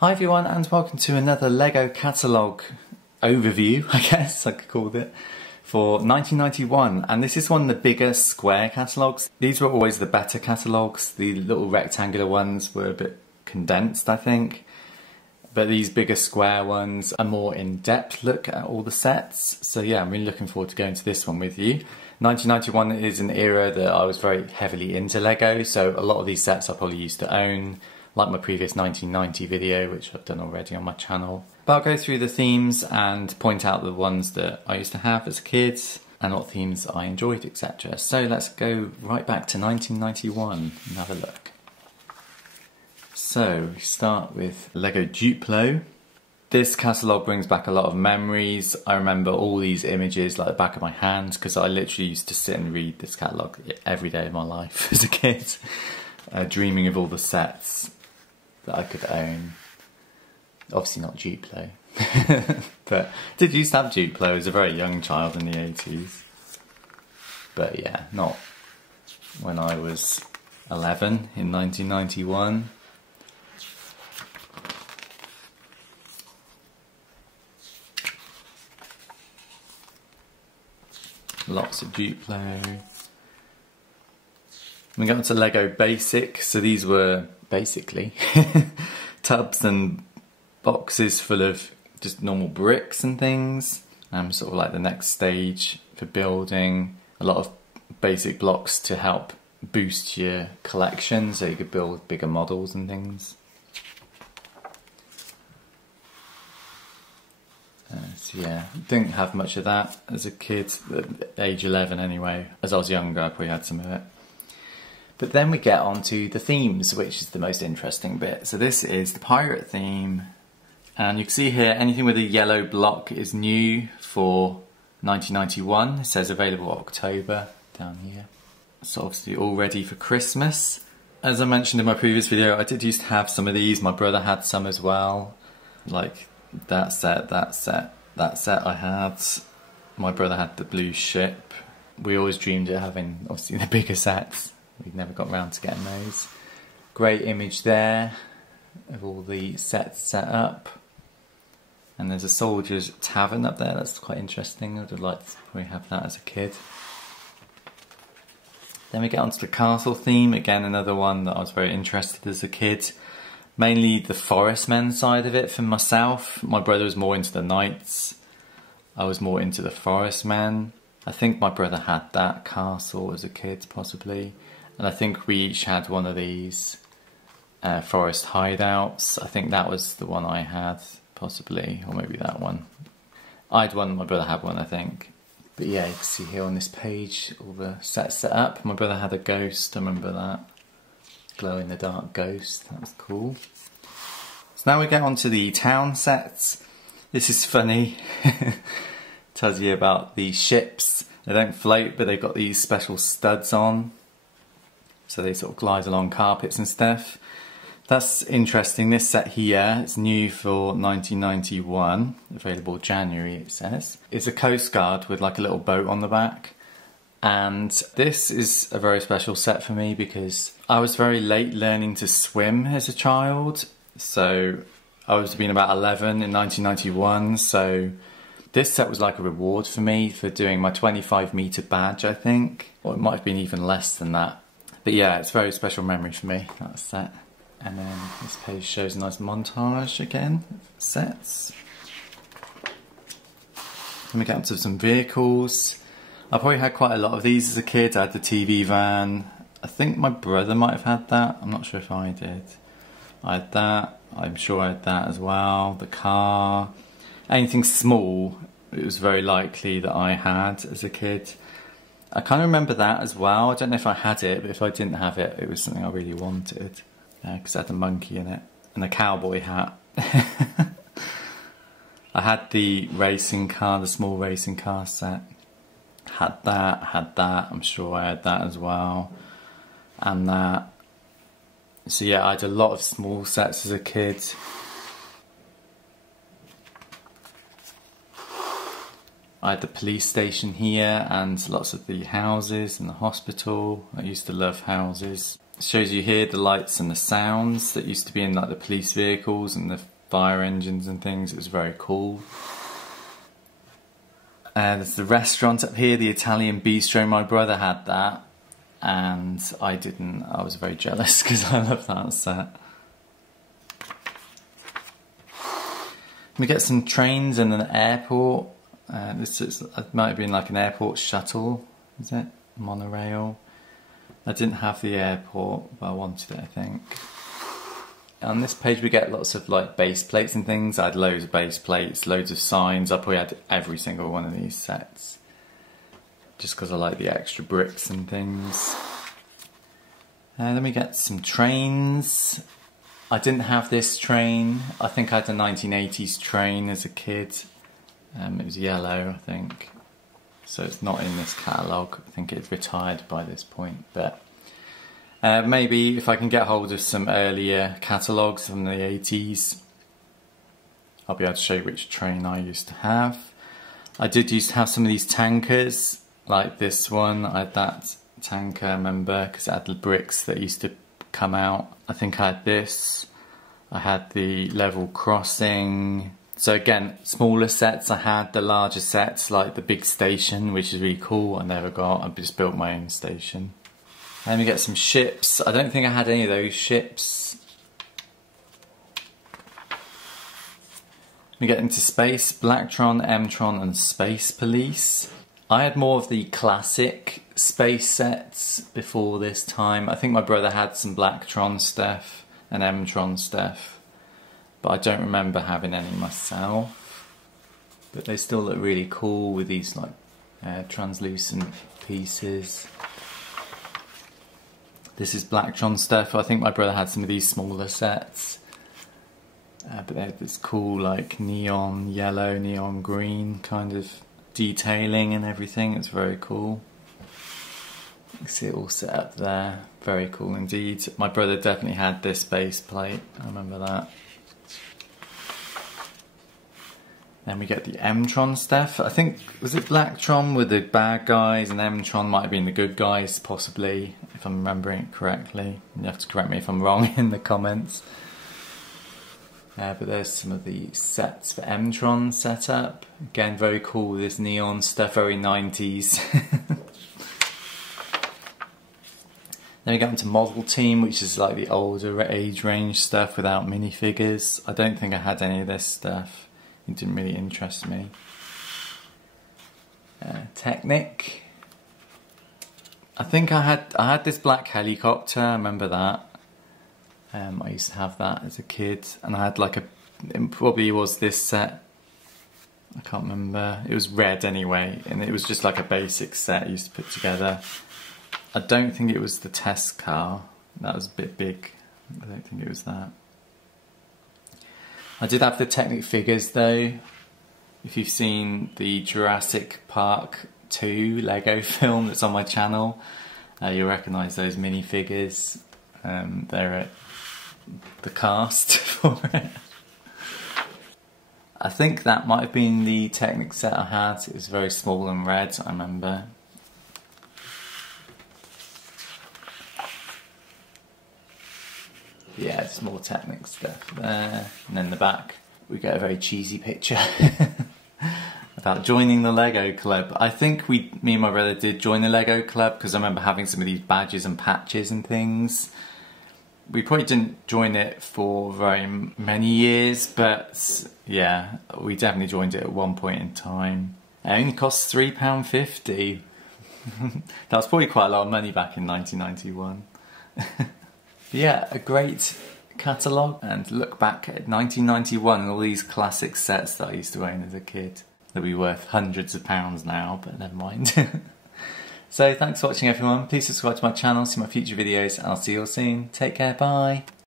Hi everyone and welcome to another LEGO Catalogue overview, I guess I could call it, for 1991, and this is one of the bigger square catalogues. These were always the better catalogues. The little rectangular ones were a bit condensed, I think, but these bigger square ones are more in-depth look at all the sets. So yeah, I'm really looking forward to going to this one with you. 1991 is an era that I was very heavily into LEGO, so a lot of these sets I probably used to own, like my previous 1990 video, which I've done already on my channel. But I'll go through the themes and point out the ones that I used to have as a kid and what themes I enjoyed, etc. So let's go right back to 1991 and have a look. So we start with LEGO Duplo. This catalogue brings back a lot of memories. I remember all these images like the back of my hand because I literally used to sit and read this catalogue every day of my life as a kid, dreaming of all the sets that I could own. Obviously not Duplo, but I did used to have Duplo as a very young child in the 80s. But yeah, not when I was 11 in 1991. Lots of Duplo. We got into LEGO Basic, so these were basically tubs and boxes full of just normal bricks and things. Sort of like the next stage for building. A lot of basic blocks to help boost your collection so you could build bigger models and things. So yeah, didn't have much of that as a kid, at age 11 anyway. As I was younger I probably had some of it. But then we get on to the themes, which is the most interesting bit. So this is the pirate theme, and you can see here anything with a yellow block is new for 1991. It says available October down here. So obviously all ready for Christmas. As I mentioned in my previous video, I did used to have some of these. My brother had some as well, like that set I had. My brother had the blue ship. We always dreamed of having obviously the bigger sets. We've never got around to getting those. Great image there of all the sets set up. And there's a soldier's tavern up there, that's quite interesting. I'd have liked to probably have that as a kid. Then we get onto the castle theme, again another one that I was very interested in as a kid. Mainly the forest men side of it for myself. My brother was more into the knights. I was more into the forest men. I think my brother had that castle as a kid possibly. And I think we each had one of these forest hideouts. I think that was the one I had, possibly, or maybe that one. I had one, my brother had one, I think. But yeah, you can see here on this page all the sets set up. My brother had a ghost, I remember that. Glow-in-the-dark ghost, that was cool. So now we get on to the town sets. This is funny. Tells you about these ships. They don't float, but they've got these special studs on. So they sort of glide along carpets and stuff. That's interesting. This set here is new for 1991, available January it says. It's a Coast Guard with like a little boat on the back. And this is a very special set for me because I was very late learning to swim as a child. So I was being about 11 in 1991, so this set was like a reward for me for doing my 25-meter badge, I think. Or it might have been even less than that. But yeah, it's a very special memory for me, that set. And then this page shows a nice montage again of sets. Then we get onto some vehicles. I probably had quite a lot of these as a kid. I had the TV van. I think my brother might have had that. I'm not sure if I did. I had that. I'm sure I had that as well. The car. Anything small, it was very likely that I had as a kid. I kind of remember that as well. I don't know if I had it, but if I didn't have it, it was something I really wanted. Because it had a monkey in it. And a cowboy hat. I had the racing car, the small racing car set. Had that, I'm sure I had that as well. And that. So yeah, I had a lot of small sets as a kid. I had the police station here and lots of the houses and the hospital. I used to love houses. Shows you here the lights and the sounds that used to be in like the police vehicles and the fire engines and things. It was very cool. There's the restaurant up here, the Italian bistro. My brother had that and I didn't. I was very jealous because I love that set. We get some trains and an airport. It might have been like an airport shuttle, is it? Monorail. I didn't have the airport, but I wanted it, I think. On this page we get lots of like base plates and things. I had loads of base plates, loads of signs. I probably had every single one of these sets. Just because I like the extra bricks and things. And then we get some trains. I didn't have this train. I think I had a 1980s train as a kid. It was yellow, I think. So it's not in this catalogue. I think it's retired by this point. But maybe if I can get hold of some earlier catalogues from the 80s, I'll be able to show you which train I used to have. I did used to have some of these tankers, like this one. I had that tanker, I remember, because it had the bricks that used to come out. I think I had this. I had the level crossing. So again, smaller sets. I had the larger sets, like the big station, which is really cool. I never got. I just built my own station. And we get some ships. I don't think I had any of those ships. We get into space, Blacktron, M-Tron and Space Police. I had more of the classic space sets before this time. I think my brother had some Blacktron stuff and M-Tron stuff, but I don't remember having any myself. But they still look really cool with these like translucent pieces. This is Blacktron stuff. I think my brother had some of these smaller sets. But they had this cool like neon yellow, neon green kind of detailing and everything. It's very cool. You can see it all set up there. Very cool indeed. My brother definitely had this base plate. I remember that. Then we get the M-Tron stuff. I think, was it Blacktron with the bad guys and M-Tron might have been the good guys, possibly, if I'm remembering it correctly. You have to correct me if I'm wrong in the comments. But there's some of the sets for M-Tron set up. Again, very cool with this neon stuff, very 90s. Then we get into Model Team, which is like the older age range stuff without minifigures. I don't think I had any of this stuff. It didn't really interest me. Technic. I think I had this black helicopter, I remember that. I used to have that as a kid, and I had like it probably was this set. I can't remember. It was red anyway, and it was just like a basic set I used to put together. I don't think it was the test car. That was a bit big. I don't think it was that. I did have the Technic figures though. If you've seen the Jurassic Park 2 Lego film that's on my channel, you'll recognise those minifigures. They're the cast for it. I think that might have been the Technic set I had. It was very small and red, I remember. Yeah, it's more Technic stuff there. And then the back, we get a very cheesy picture about joining the Lego club. I think me and my brother did join the Lego club because I remember having some of these badges and patches and things. We probably didn't join it for very many years, but yeah, we definitely joined it at one point in time. It only costs £3.50. That was probably quite a lot of money back in 1991. Yeah, a great catalogue, and look back at 1991 and all these classic sets that I used to own as a kid. They'll be worth hundreds of pounds now, but never mind. So thanks for watching everyone. Please subscribe to my channel, see my future videos, and I'll see you all soon. Take care, bye.